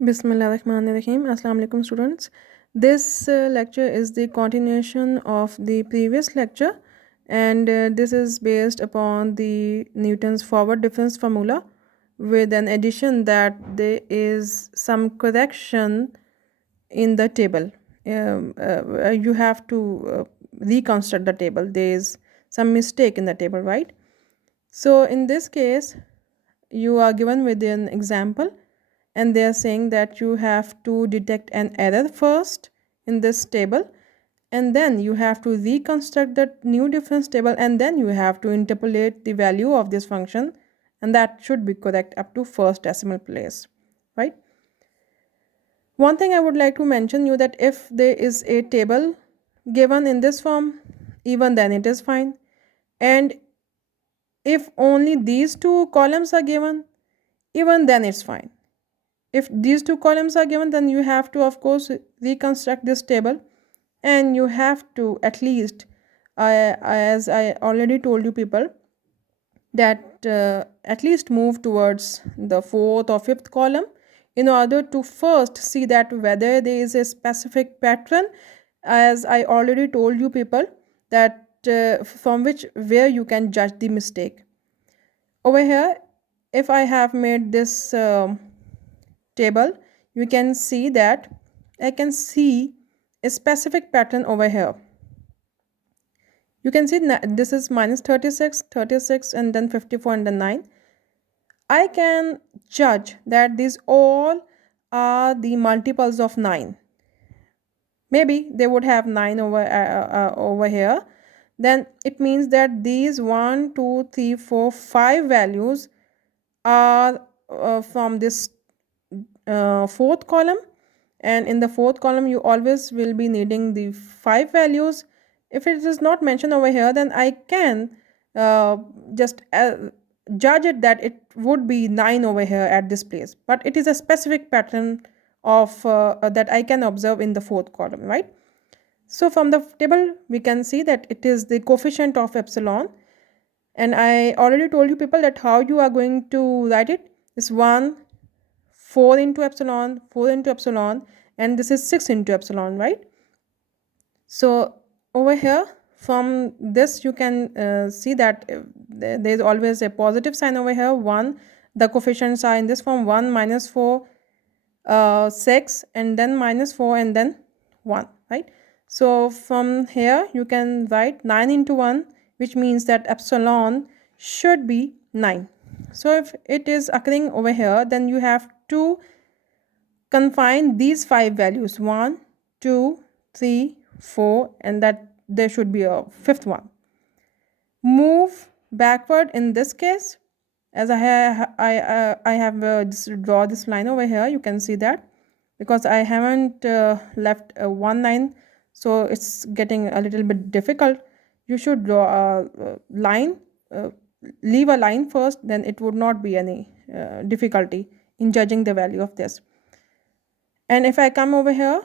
Bismillahirrahmanirrahim. Assalamu alaikum students. This lecture is the continuation of the previous lecture, and this is based upon the Newton's forward difference formula with an addition that there is some correction in the table. You have to reconstruct the table. There is some mistake in the table, right? So in this case, you are given with an example, and they are saying that you have to detect an error first in this table, and then you have to reconstruct the new difference table, and then you have to interpolate the value of this function, and that should be correct up to first decimal place, right? One thing I would like to mention you that if there is a table given in this form, even then it is fine. And if only these two columns are given, even then it's fine. If these two columns are given, then you have to, of course, reconstruct this table, and you have to at least, as I already told you people, that at least move towards the fourth or fifth column in order to first see that whether there is a specific pattern, as I already told you people, that from where you can judge the mistake. Over here, if I have made this table, you can see that I can see a specific pattern over here. You can see this is minus 36, 36, and then 54 and then 9. I can judge that these all are the multiples of 9. Maybe they would have 9 over here. Then it means that these 1, 2, 3, 4, 5 values are from this fourth column, and in the fourth column you always will be needing the 5 values. If it is not mentioned over here, then I can just judge it that it would be 9 over here at this place, but it is a specific pattern of that I can observe in the fourth column, right? So from the table we can see that it is the coefficient of epsilon, and I already told you people that how you are going to write it is 1, 4 into epsilon, 4 into epsilon, and this is 6 into epsilon, right? So over here, from this you can see that there is always a positive sign over here. 1, the coefficients are in this form: 1, minus 4, 6, and then minus 4, and then 1, right? So from here you can write 9 into 1, which means that epsilon should be 9. So if it is occurring over here, then you have to confine these 5 values: 1, 2, 3, 4, and that there should be a fifth one. Move backward in this case, as I have draw this line over here. You can see that because I haven't left one line, so it's getting a little bit difficult. You should draw a line, leave a line first, then it would not be any difficulty in judging the value of this. And if I come over here,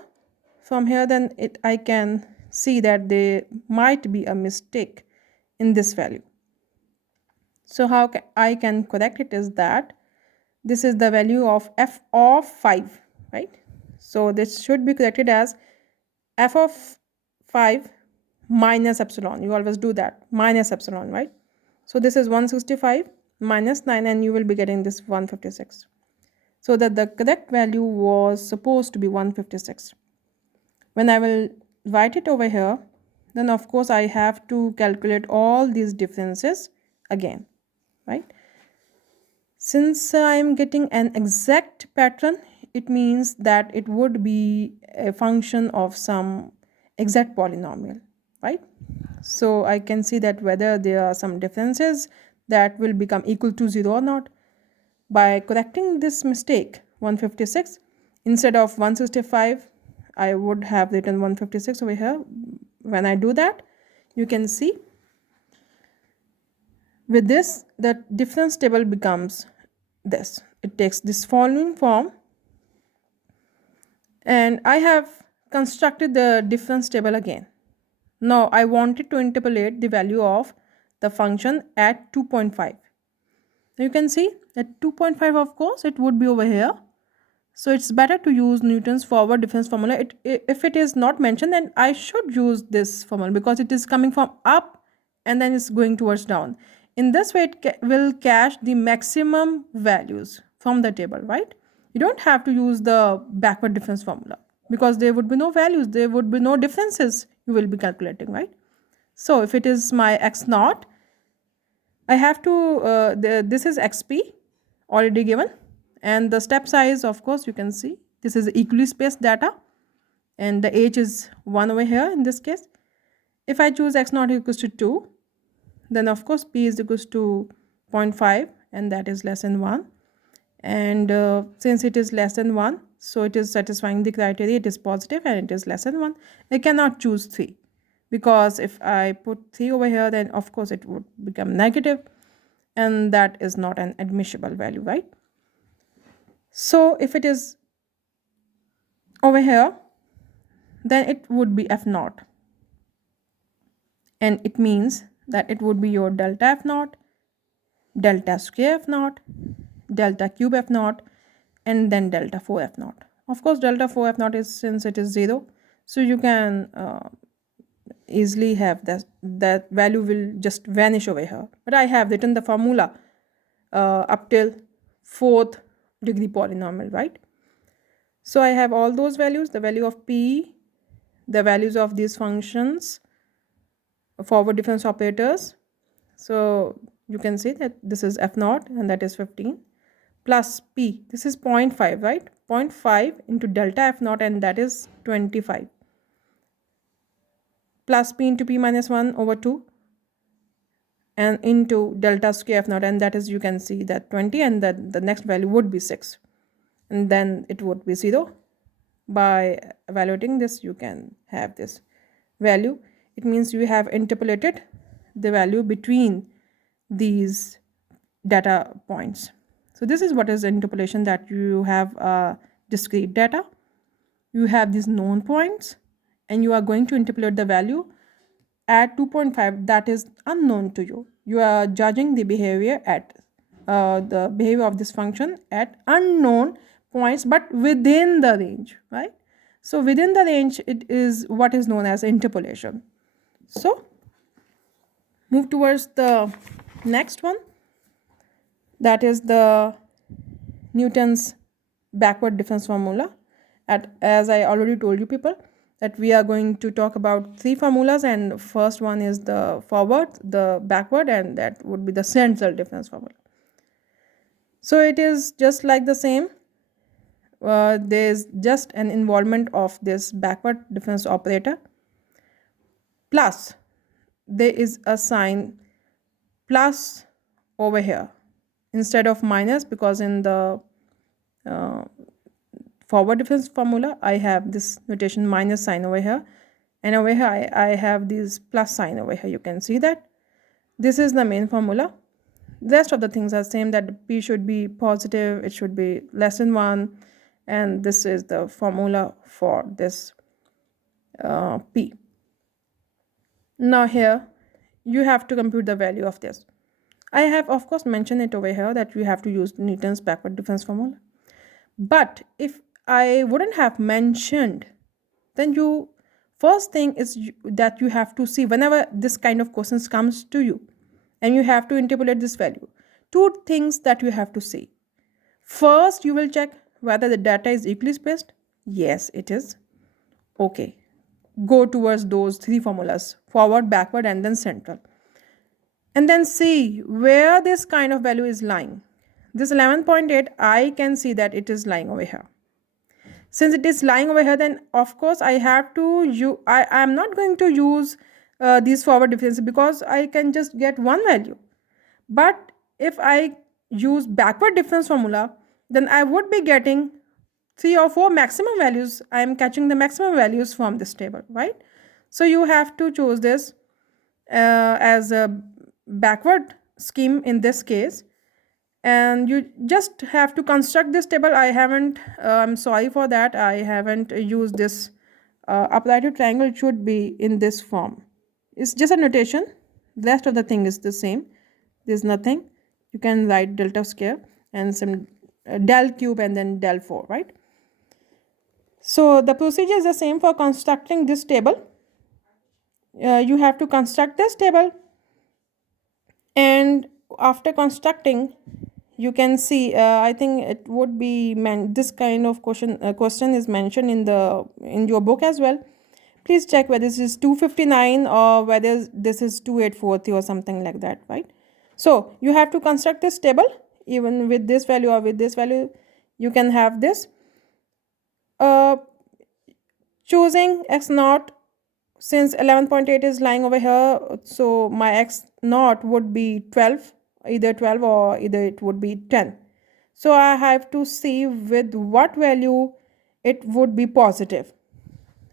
from here, then I can see that there might be a mistake in this value. So how I can correct it is that this is the value of f of 5, right? So this should be corrected as f of 5 minus epsilon. You always do that, minus epsilon, right? So this is 165 minus 9, and you will be getting this 156. So that the correct value was supposed to be 156. When I will write it over here, then of course I have to calculate all these differences again, right? Since I am getting an exact pattern, it means that it would be a function of some exact polynomial, right? So I can see that whether there are some differences that will become equal to 0 or not. By correcting this mistake, 156, instead of 165, I would have written 156 over here. When I do that, you can see with this, the difference table becomes this. It takes this following form, and I have constructed the difference table again. Now I wanted to interpolate the value of the function at 2.5. You can see at 2.5, of course, it would be over here. So it's better to use Newton's forward difference formula. If it is not mentioned, then I should use this formula because it is coming from up and then it's going towards down. In this way, it will catch the maximum values from the table, right? You don't have to use the backward difference formula because there would be no values, there would be no differences you will be calculating, right? So if it is my x naught, I have to, this is xp already given, and the step size, of course, you can see this is equally spaced data, and the h is 1 over here in this case. If I choose x naught equals to 2, then of course p is equals to 0.5, and that is less than 1. And since it is less than 1, so it is satisfying the criteria, it is positive and it is less than 1. I cannot choose 3 because if I put 3 over here, then of course it would become negative, and that is not an admissible value, right? So if it is over here, then it would be f naught, and it means that it would be your delta f naught, delta square f naught, delta cube f naught, and then delta 4 f naught. Of course, delta 4 f naught is, since it is 0, so you can easily have that value will just vanish over here. But I have written the formula up till 4th degree polynomial, right? So I have all those values, the value of p, the values of these functions, forward difference operators. So you can see that this is f naught and that is 15 plus p, this is 0.5, right? 0.5 into delta f naught, and that is 25, plus p into p minus 1 over 2, and into delta square f naught, and that is, you can see that 20, and then the next value would be 6, and then it would be 0. By evaluating this, you can have this value. It means you have interpolated the value between these data points. So this is what is interpolation, that you have discrete data, you have these known points, and you are going to interpolate the value at 2.5 that is unknown to you. You are judging the behavior at the behavior of this function at unknown points, but within the range, right? So within the range, it is what is known as interpolation. So move towards the next one, that is the Newton's backward difference formula. As I already told you people, that we are going to talk about 3 formulas, and first one is the forward, the backward, and that would be the central difference formula. So it is just like the same. There is just an involvement of this backward difference operator, plus there is a sign plus over here instead of minus, because in the forward difference formula I have this notation minus sign over here, and over here I have this plus sign over here. You can see that this is the main formula. The rest of the things are same, that p should be positive, it should be less than 1, and this is the formula for this p. Now here you have to compute the value of this. I have of course mentioned it over here that you have to use Newton's backward difference formula. But if I wouldn't have mentioned, then you first thing is that you have to see whenever this kind of questions comes to you and you have to interpolate this value, 2 things that you have to see. First, you will check whether the data is equally spaced. Yes, it is. Okay, go towards those 3 formulas, forward, backward, and then central, and then see where this kind of value is lying. This 11.8, I can see that it is lying over here. Since it is lying over here, then of course I have to I am not going to use these forward differences because I can just get one value. But if I use backward difference formula, then I would be getting 3 or 4 maximum values. I am catching the maximum values from this table, right? So you have to choose this as a backward scheme in this case, and you just have to construct this table. I haven't I'm sorry for that, I haven't used this upright triangle. It should be in this form. It's just a notation, the rest of the thing is the same. There's nothing. You can write delta square and some del cube and then del 4, right? So the procedure is the same for constructing this table. You have to construct this table, and after constructing, you can see, I think it would be this kind of question is mentioned in your book as well. Please check whether this is 259 or whether this is 2840 or something like that, right? So you have to construct this table even with this value or with this value. You can have this. Choosing x naught, since 11.8 is lying over here, so my x naught would be 12, either 12 or either it would be 10. So I have to see with what value it would be positive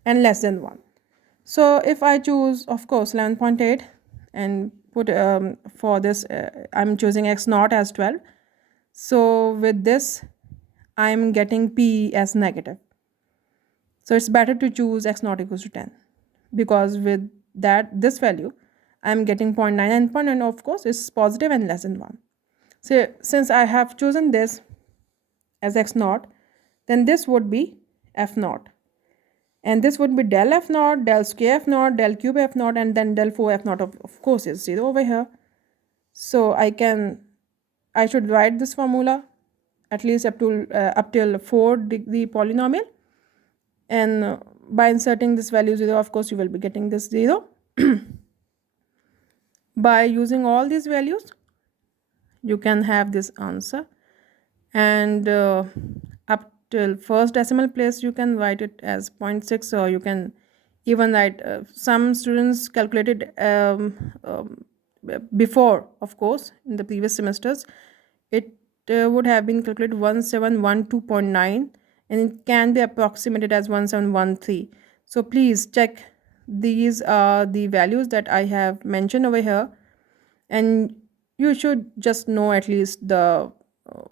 and less than 1. So if I choose, of course, 11.8 and put for this, I'm choosing x naught as 12. So with this, I'm getting p as negative. So it's better to choose x naught equals to 10, because with this value, I'm getting 0.9, and 0.9 of course is positive and less than 1. So since I have chosen this as x naught, then this would be f naught. And this would be del f naught, del square f naught, del cube f naught, and then del 4 f naught of course is 0 over here. So I should write this formula at least up till 4 degree polynomial. And by inserting this value 0, of course you will be getting this 0. By using all these values, you can have this answer. And up till first decimal place, you can write it as 0.6, or you can even write, some students calculated before, of course, in the previous semesters, it would have been calculated 1712.9, and it can be approximated as 1713. So please check, these are the values that I have mentioned over here, and you should just know at least the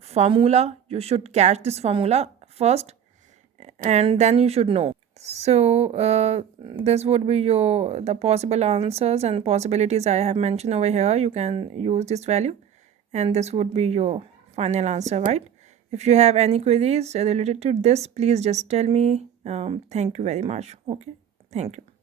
formula. You should catch this formula first, and then you should know. So this would be the possible answers and possibilities I have mentioned over here. You can use this value, and this would be your final answer, right? If you have any queries related to this, please just tell me. Thank you very much. Okay, thank you.